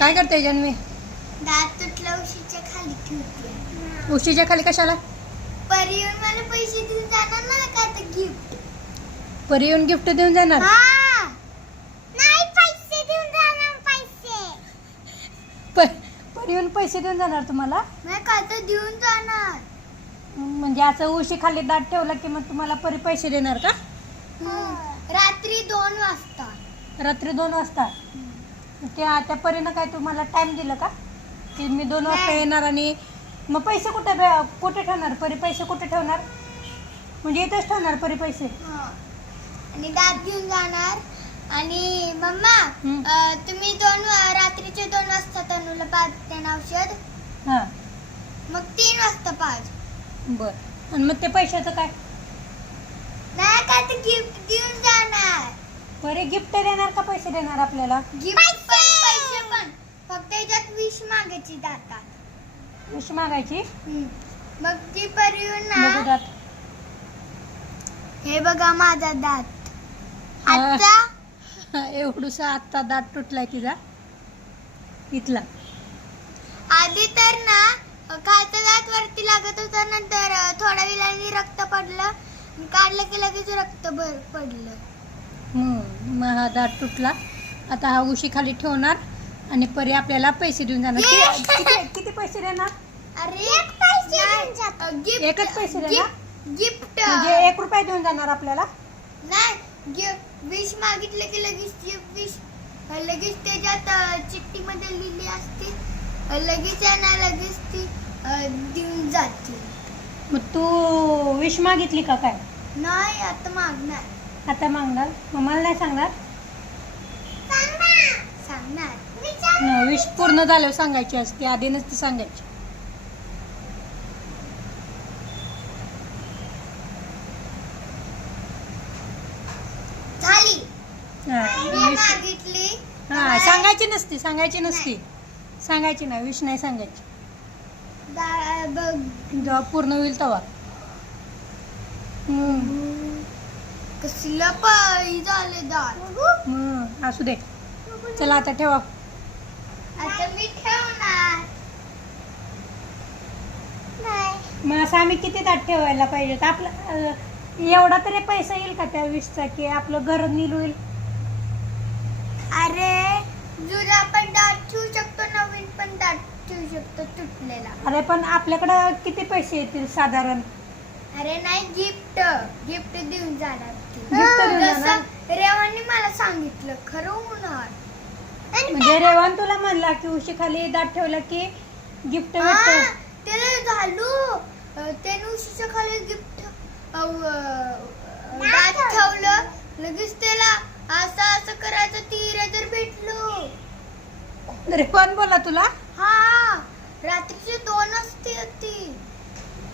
काय करते जन्मी? दात तुटला उशीच्या खाली ठेवते. उशीच्या खाली कशाला? परी येऊन मला पैसे देऊन जाणार ना का तर गिफ्ट. परी येऊन गिफ्ट देऊन जाणार? हा नाही पैसे देऊन जाणार पैसे. परी येऊन पैसे देऊन जाणार तुम्हाला? नाही का तर देऊन जाणार. म्हणजे असं उशी खाली दात ठेवला की मग तुम्हाला परी पैसे देणार का? रात्री 2 वाजता. रात्री 2 वाजता? त्या परीनं काय तुम्हाला टाइम दिलं का की मी 2 वाजता येणार? आणि मग पैसे कुठे ठेवणार परी? पैसे कुठे ठेवणार? म्हणजे इथंच ठेवणार परी पैसे? आणि दात घेऊन जाणार. आणि मम्मा तुम्ही रात्रीचे 2 वाजता तनूला पाजते औषध. हां मग 3 वाजता पाज. बर. आणि मग ते पैशाचं काय? नाही का ते गिफ्ट देऊन जाणार. परी गिफ्ट देणार का पैसे देणार आपल्याला? गिफ्ट पैसे पण. फक्त याच्यात विश मागायची दातात. विश मागायची? मग ती परी येऊन बघू ना. दात. हे बघा माझा दात. आता एवढूसा आत्ता दात तुटलाय तिचा इथला. आधी तर ना खालचा दात वरती लागत होता. नंतर थोड्या वेळाने रक्त पडलं. काढलं की लगेच रक्त पडलं. मग हा दात तुटला. आता हा उशी खाली ठेवणार आणि परी आपल्याला पैसे देऊन जाणार. किती पैसे देणार? अरे एकच पैसे देणार? गिफ्ट म्हणजे 1 रुपया देऊन जाणार आपल्याला? नाही विश मागितले की लगेच विश लगेच त्याच्यात चिठ्ठी मध्ये लिहिली असते. लगेच यांना लगेच ती देऊन जाते. मग तू विश मागितली का काय? नाही आता मागणार. आता मागणार? मग मला नाही सांगणार? सांगणार. विश पूर्ण झाल्यावर सांगायची असते, आधी नसते सांगायची. झाली. मी विश मागितली. हा सांगायची नसती, सांगायची नसती, सांगायची नाही. विश नाही सांगायची. बघ जेव्हा पूर्ण होईल तेव्हा. कसलं पाय झाले दात. असू दे. चला आता ठेवा. आता मी ठेवणार. मग असं आम्ही किती दात ठेवायला पाहिजेत? आपलं एवढा तरी पैसा येईल का त्या विषचा की आपलं घर नील होईल? अरे जुना आपण दात ठेवू शकतो. नवीन पण दात ठेवू शकतो तुटलेला. अरे पण आपल्याकडं किती पैसे येतील साधारण? अरे नाही गिफ्ट देऊन जाणार. गिफ्ट देऊन जाणार? जसं रेवांनी मला सांगितलं खरं होणार. म्हणजे रेवान तुला म्हणला की उशी खाली दात ठेवला की गिफ्ट भेटतं? त्याला झालो त्याने उशीच्या खाली गिफ्ट दात ठेवलं. लगेच त्याला असं करायचं 13,000 भेटलो. रेवान बोला तुला? हा रात्रीचे 2 वाजता येते.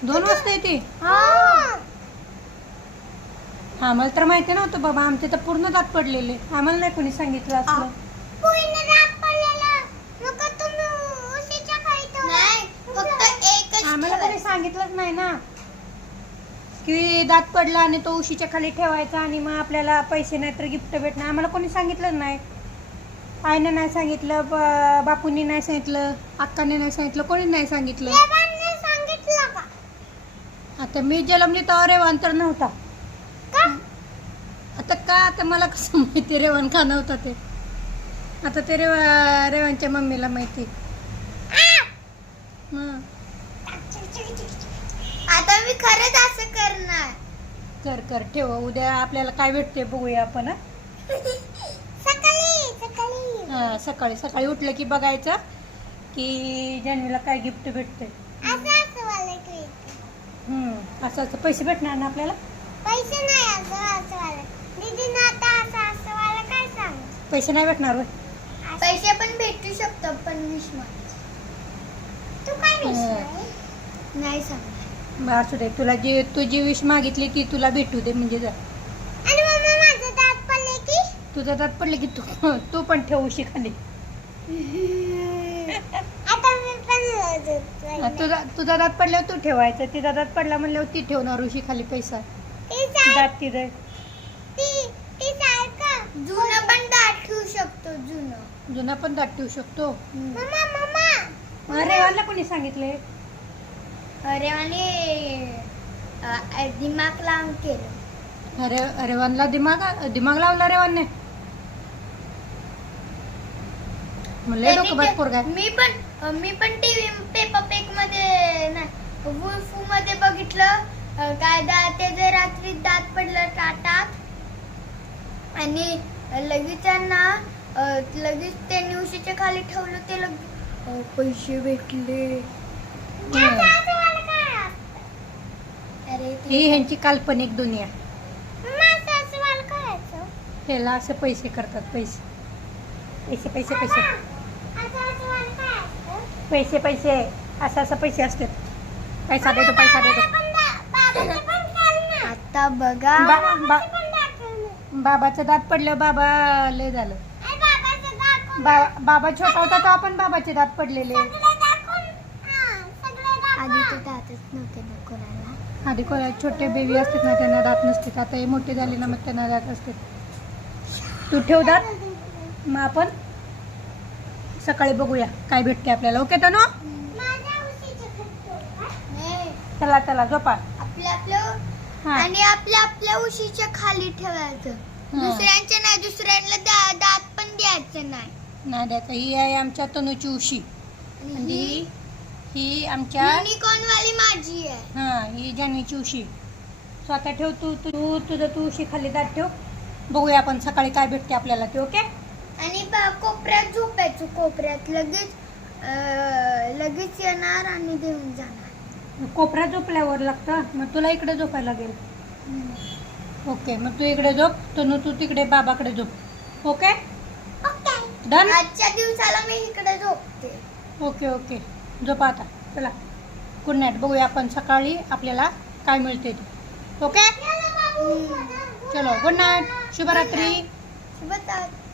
2 वाजता येते? हा मला तर माहिती नव्हतं बाबा. आमचे तर पूर्ण दात पडलेले. आम्हाला नाही कोणी सांगितलं असलं. आम्हाला कोणी सांगितलंच नाही ना की दात पडला आणि तो उशीच्या खाली ठेवायचा आणि मग आपल्याला पैसे नाही तर गिफ्ट भेटणार. आम्हाला कोणी सांगितलंच नाही. आईनं नाही सांगितलं, बापूंनी नाही सांगितलं, अक्काने नाही सांगितलं, कोणी नाही सांगितलं. आता मी जन्मली तेव्हा रेवान तर नव्हता. आता मला कसं माहिती रेवान का नव्हता ते? आता ते रेवानच्या मम्मीला माहिती. आता मी खरंच असं करणार. कर ठेव. उद्या आपल्याला काय भेटते बघूया आपण. सकाळी उठलं की बघायचं की जन्मीला काय गिफ्ट भेटते. असं पैसे भेटणार ना आपल्याला? पैसे नाही काय सांग. पैसे नाही भेटणार? पैसे पण भेटू शकतो पण विश तू काय नाही सांग. असू दे. तुझी विश मागितली की तुला भेटू दे म्हणजे जा. आणि मम्मा माझं दात पडले की तुझा दात पडले की तू पण ठेव उशी खाली. आता मी पण तुझा दात पडल्यावर तू ठेवायचं. तिचा दात पडला म्हणल्यावर ती ठेवणार उशी खाली पैसा. दात तिथे जुनं पण दात ठेवू शकतो जुनं. जुना पण दात ठेवू शकतो. मम्मा मम्मा रेवाला कोणी सांगितले? रेवाने दिमाग लावून केलं. रेवानला दिमाग लावला रेवानने. मला डोकं बस पोरगा आहे. मी पण टीव्ही पेपा पेक मध्ये नाही वुल्फ मध्ये बघितलं. काय त्याचे रात्री दात पडलं ताटात आणि लगेच त्यांनी उशीच्या खाली ठेवलं. ते पैसे भेटले. अरे ही ह्यांची काल्पनिक दुनिया. ह्याला असे पैसे करतात. पैसे पैसे पैसे पैसे पैसे पैसे असं पैसे असतात. पैसा देतो पैसा देतो. आता बघा बाबाचं दात पडलं. बाबा लय झालं. बाबा छोटा होता तो आपण बाबाचे दात पडलेले. आधी तर दातच नव्हते ना कोणाला. आधी कोणा छोटे बेबी असतात ना त्यांना दात नसतात. आता हे मोठे झाले ना मग त्यांना दात असतात. तू ठेव दात. मग आपण सकाळी बघूया काय भेटते आपल्याला. ओके तनु. चला चला झोपा. आपलं हा. आणि आपल्या उशीच्या खाली ठेवायचं. दुसऱ्यांच्या नाही. दुसऱ्यांना दात पण द्यायचं नाही. नाही द्यायचं. ही आहे आमच्या तनुची उशी. आणि ही आमच्या युनिकॉर्न वाली माझी आहे. हा ही जान्हवीची उशी. स्वतः ठेव. तू उशी खाली दात ठेव. बघूया आपण सकाळी काय भेटते आपल्याला ते. ओके. आणि कोपऱ्यात झोपायचं. कोपऱ्यात लगेच येणार आणि देऊन जाणार. कोपऱ्यात झोपल्यावर लागतं. मग तुला इकडे झोपायला लागेल. ओके मग तू इकडे झोप. तू तिकडे बाबाकडे झोप. Okay done. आजच्या दिवसाला मी इकडे झोपते. ओके ओके झोपा आता. चला गुड नाईट. बघूया आपण सकाळी आपल्याला काय मिळते ते. ओके चलो गुड नाईट. शुभरात्री. शुभरात्री.